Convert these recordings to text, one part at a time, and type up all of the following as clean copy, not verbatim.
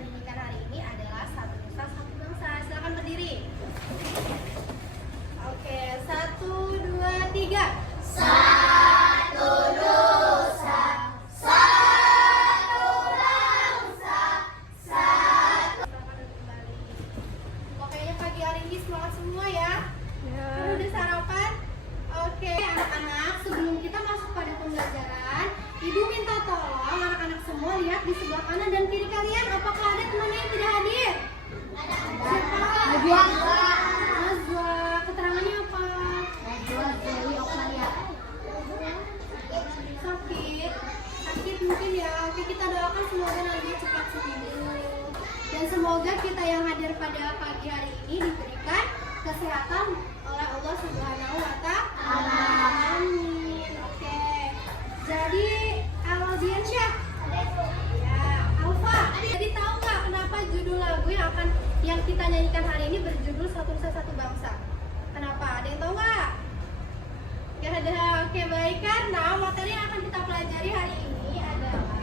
nyanyikan hari ini adalah Satu Nusa Satu Bangsa. Silakan berdiri. Oke, 1, 2, 3. Satu Nusa, satu bangsa, satu. Silakan kembali. Pokoknya pagi hari ini semangat semua ya. Kan udah sarapan? Oke, anak-anak, sebelum kita masuk pada pembelajaran, Ibu minta tolong anak-anak semua lihat di sebelah kanan dan kiri kalian, apakah ada temannya yang tidak hadir? Siapa? Najwa. Najwa. Keterangannya apa? Najwa Dewi Oktaria. Sakit mungkin ya. Oke, kita doakan semoga Najwa cepat sembuh. Dan semoga kita yang hadir pada pagi hari ini diberikan kesehatan oleh Allah Subhanahu wa Ta'ala. Amin. Oke. Jadi Aldiansyah. Ya, Alfa. Jadi tahu nggak kenapa judul lagu yang kita nyanyikan hari ini berjudul Satu Nusa Satu Bangsa? Kenapa? Ada yang tahu nggak? Gak ada. Oke, baik. Karena materi yang akan kita pelajari hari ini adalah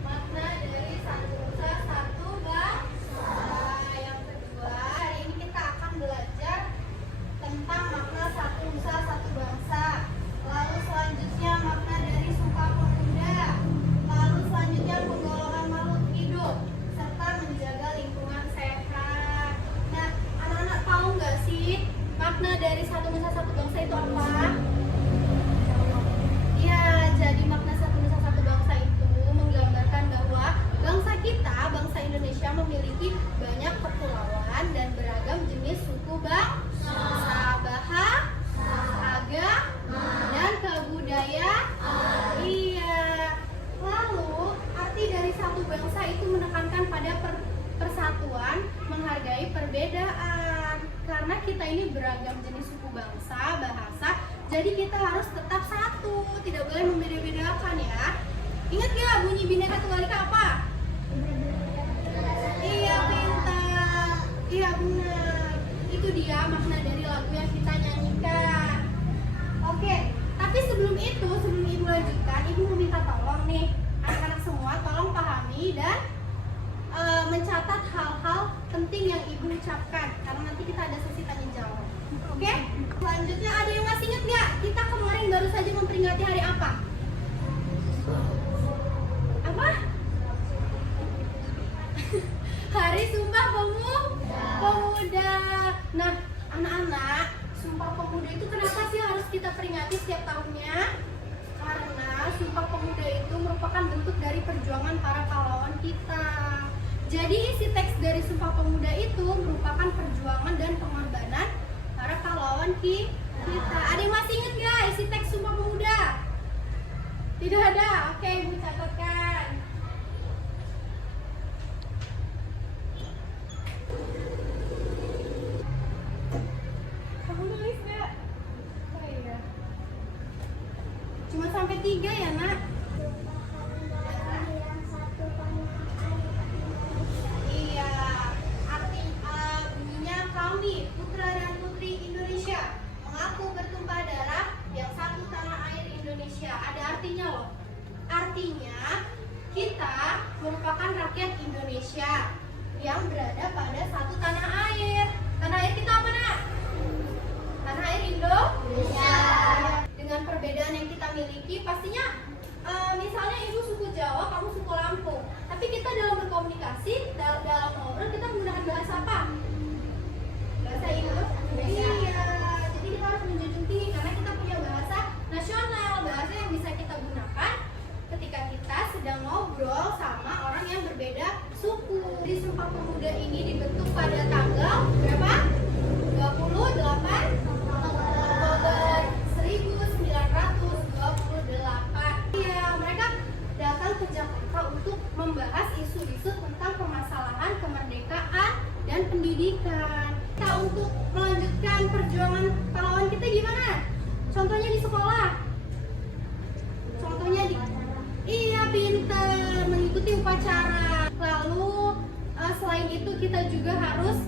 makna dari Satu Nusa Satu Bangsa. Yang kedua, hari ini kita akan belajar tentang makna Satu Nusa Satu Bangsa. Lalu selanjutnya makna dari Sumpah Pemuda. Lalu selanjutnya penggolongan makhluk hidup serta menjaga lingkungan sehat. Nah, anak-anak tahu nggak sih makna dari Satu Nusa Satu Bangsa itu apa? Ya, jadi makna Satu Nusa Satu Bangsa itu menggambarkan bahwa bangsa kita, bangsa Indonesia memiliki banyak kepulauan dan beragam jenis suku bangsa, bahasa, agama, dan kebudayaan. Iya. Lalu, arti dari satu bangsa itu menekankan pada persatuan, menghargai perbedaan. Karena kita ini beragam jenis suku bangsa, bahasa, jadi kita harus tetap satu, tidak boleh membeda-bedakan ya. Ingat ya bunyi Bhinneka Tunggal Ika apa? Iya, pintar. Iya, benar. Itu dia makna dari lagu yang kita nyanyikan. Oke, tapi sebelum itu, sebelum Ibu lanjutkan, Ibu meminta tolong nih anak-anak semua tolong pahami dan mencatat hal-hal penting yang Ibu ucapkan karena nanti kita ada sesi tanya jawab. Oke? Selanjutnya ada yang masih ingat nggak? Kita kemarin baru saja memperingati hari apa? Apa? Hari Sumpah Pemuda. Nah, anak-anak, Sumpah Pemuda itu kenapa sih harus kita peringati setiap tahunnya? Karena Sumpah Pemuda itu merupakan bentuk dari perjuangan para pahlawan kita. Jadi isi teks dari Sumpah Pemuda itu merupakan perjuangan dan pengorbanan para pahlawan kita. Ada yang masih ingat nggak isi teks Sumpah Pemuda? Tidak ada? Oke, Ibu catatkan. Kamu nulis nggak? Oh iya. Cuma sampai 3 ya, Nak? Iya. Arti bunyinya kami, putra dan putri Indonesia, mengaku bertumpah darah yang satu tanah air Indonesia. Ada artinya loh. Artinya kita merupakan rakyat Indonesia yang berada pada satu tanah air. Tanah air kita apa, Nak? Tanah air Indonesia. Dengan perbedaan yang kita miliki, pastinya misalnya Ibu suku Jawa, kamu suku Lampung. Tapi kita dalam berkomunikasi, dalam ngobrol, kita menggunakan bahasa apa? Bahasa Indonesia. Iya, jadi kita harus menjunjung tinggi karena kita punya bahasa nasional, bahasa yang bisa kita gunakan ketika kita sedang ngobrol sama orang yang berbeda suku. Di Sumpah Pemuda ini dibentuk pada tanggal berapa? 28 Oktober 1928. Iya, mereka datang ke Jakarta untuk membahas isu-isu tentang permasalahan kemerdekaan dan pendidikan. Kita untuk melanjutkan perjuangan pahlawan kita gimana? Contohnya di sekolah. upacara. Lalu selain itu kita juga harus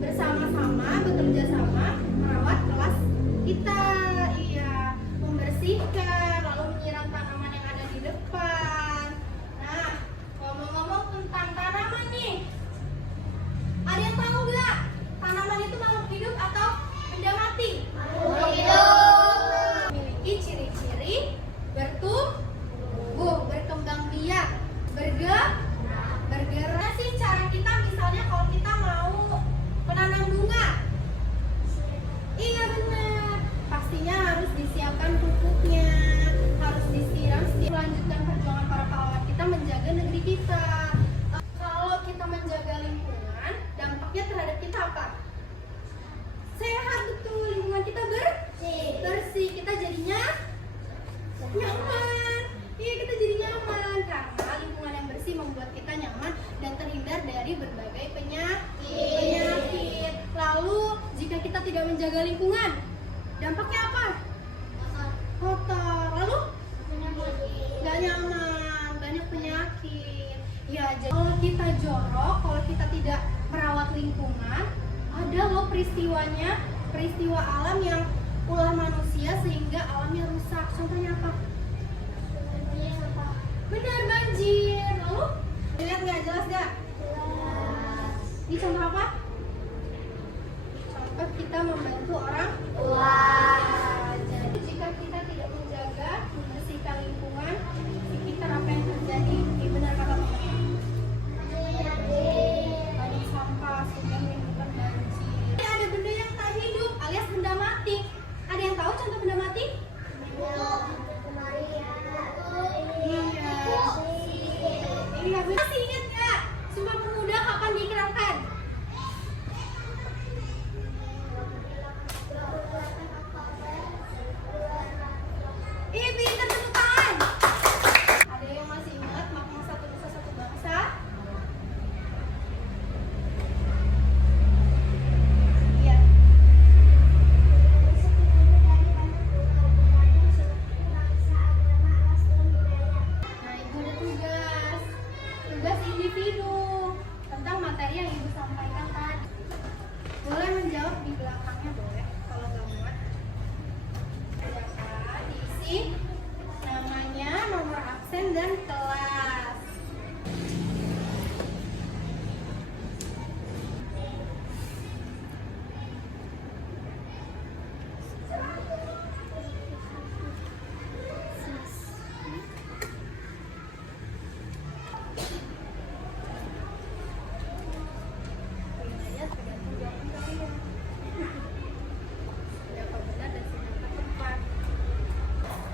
bersama-sama bekerja sama merawat kelas kita. Iya, membersihkan, lalu menyiram tanaman yang ada di depan. Nah, ngomong-ngomong tentang tanaman nih, ada yang tahu nggak tanaman itu makhluk hidup atau benda mati? Makhluk hidup. Memiliki ciri-ciri bertumbuh, berkembang biak, bergerak. Sih cara kita misalnya kalau kita mau menanam bunga, iya benar, pastinya harus disiapkan pupuknya, harus disiram. Melanjutkan perjuangan para pahlawan kita menjaga negeri kita. Kalau kita menjaga lingkungan, dampaknya terhadap kita apa? Sehat, betul. Lingkungan kita bersih, kita jadinya nyaman. Iya, kita jadi nyaman karena lingkungan yang bersih membuat kita nyaman dan terhindar dari berbagai penyakit. Lalu jika kita tidak menjaga lingkungan, dampaknya apa? Kotor. Lalu nggak nyaman, banyak penyakit. Ya, jadi kalau kita jorok, kalau kita tidak merawat lingkungan, ada loh peristiwa alam yang ulah manusia sehingga alamnya rusak. Contohnya apa? Benar, banjir. Lalu lihat nggak, jelas nggak? Ini contoh apa? Contoh kita membantu orang tua. Jadi jika kita tidak menjaga, membersihkan lingkungan sekitar, apa yang terjadi? Benar kata Mama? Banyak sampah sehingga menimbulkan banjir. Ada benda yang tak hidup alias benda mati. Ada yang tahu contoh benda mati? Iya, masih ingat nggak? Sumpah Pemuda kapan dikeluarkan? Pintar, tepuk tangan. Ada yang masih ingat makna satu nusa satu bangsa? Iya. Nah, ibu ada tugas individu tentang materi yang ibu sampaikan tadi. Boleh menjawab di belakangnya, boleh kalau nggak muat. Silakan diisi namanya, nomor absen dan kelas.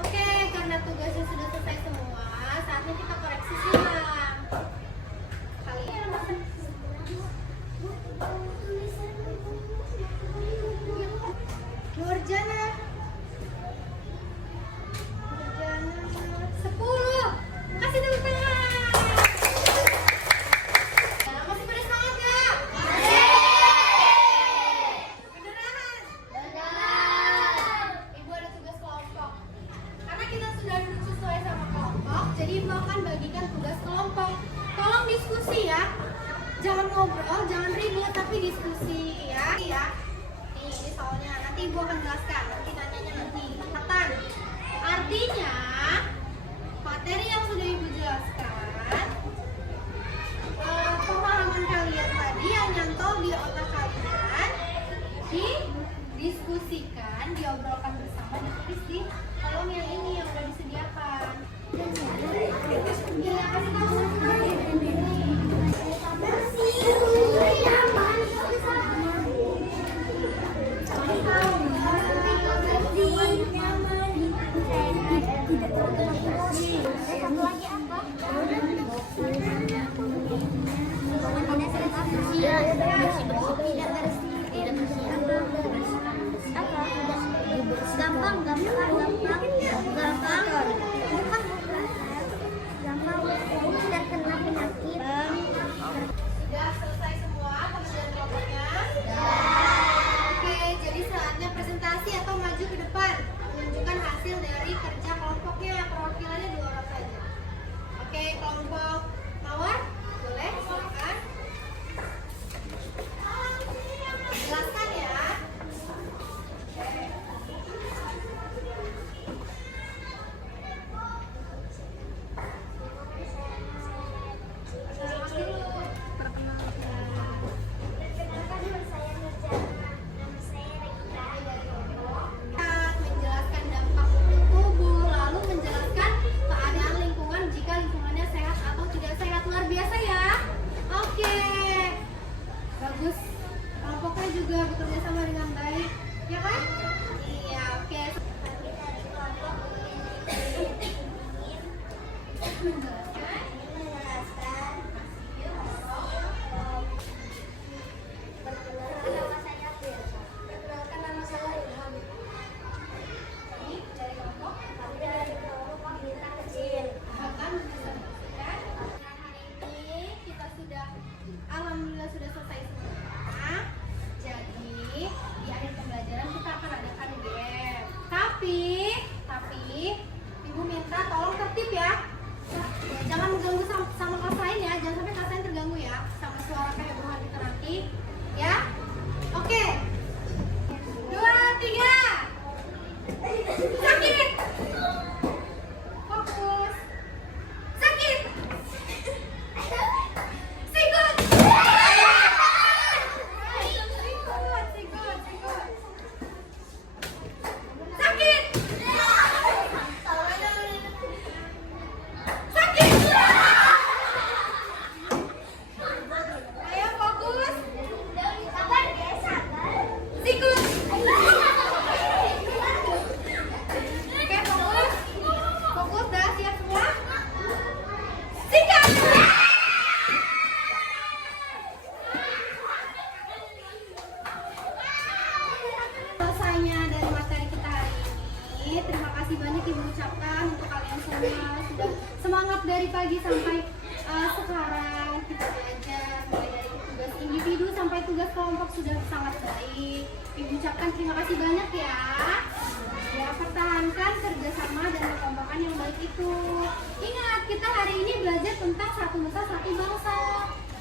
Oke, karena tugasnya sudah selesai semua, saatnya kita koreksi silang. Kalian Nurjana 10. Kasih tepuk tangan. Nah, masih pada semangat nggak? Beneran? Ibu ada tugas kelompok. Karena kita sudah duduk sesuai sama kelompok, jadi ibu akan bagikan tugas kelompok. Tolong diskusi ya. Jangan ngobrol, jangan ribut, tapi diskusi ya. Iya. Nih, ini soalnya nanti ibu akan jelaskan. Nanti nanyanya nanti. Catatan. Artinya materi yang sudah ibu jelaskan, pemahaman kalian tadi yang nyantol di otak kalian, didiskusikan, diobrolkan bersama, ditulis di kolom yang ini yang udah disediakan. Ya, kasih tahu Sudah selesai semua teman-teman kelompoknya? Oke, jadi saatnya presentasi atau maju ke depan menunjukkan hasil dari kerja kelompoknya. Perwakilannya 2 orang saja. Oke, kelompok Mawar menjelaskan? Menjelaskan. Makasih. Ngomong. Perkenalkan nama saya Firsa. Perkenalkan nama saya Ilham. Ini dari kelompok. Kami dari kelompok bintang kecil. Bahkan bisa menjelaskan. Nah, hari ini kita sudah alhamdulillah sudah selesai semua. Jadi di akhir pembelajaran kita akan adakan game. Tapi Ibu minta tolong tertib ya. Jangan mengganggu sama kelas lain ya. Jangan sampai kelas lain terganggu ya sama suara kehebohan itu nanti. Ya. Oke. 2, 3. Sakit. Fokus. Sakit. Sikut. Sikut. Sakit. Sakit. Ayo fokus. Sabar ya, sabar. Sikut. Oke, fokus. Fokus, dah siap semua. Sikat. Selesainya dari materi kita hari ini. Terima kasih banyak Ibu ucapkan untuk kalian semua sudah semangat dari pagi sampai sekarang kita belajar mulai dari tugas individu sampai tugas kelompok sudah sangat baik. Ibu ucapkan terima kasih banyak ya. Ya, pertahankan kerjasama dan kekompakan yang baik itu. Ingat, kita hari ini belajar tentang satu nusa satu bangsa.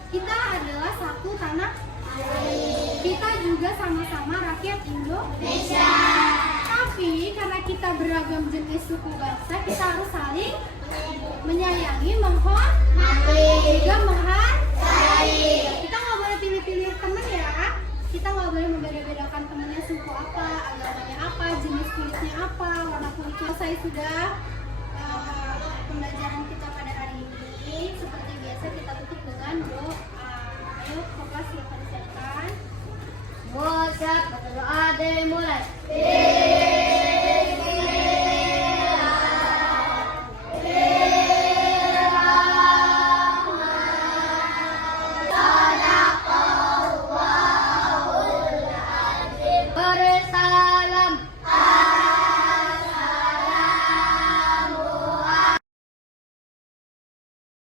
Kita adalah satu tanah air. Kita juga sama-sama rakyat Indonesia. Tapi karena kita beragam jenis suku bangsa, kita harus saling menyayangi, menghormati, juga menghargai. Kita nggak boleh pilih-pilih teman ya. Kita nggak boleh membeda-bedakan temennya suku apa, agamanya apa, jenis kulitnya apa, warna kulitnya. Saya sudah pembelajaran kita pada hari ini. Seperti biasa kita tutup dengan doa. Ayo fokus silakan disiapkan. Siap, berdoa dimulai.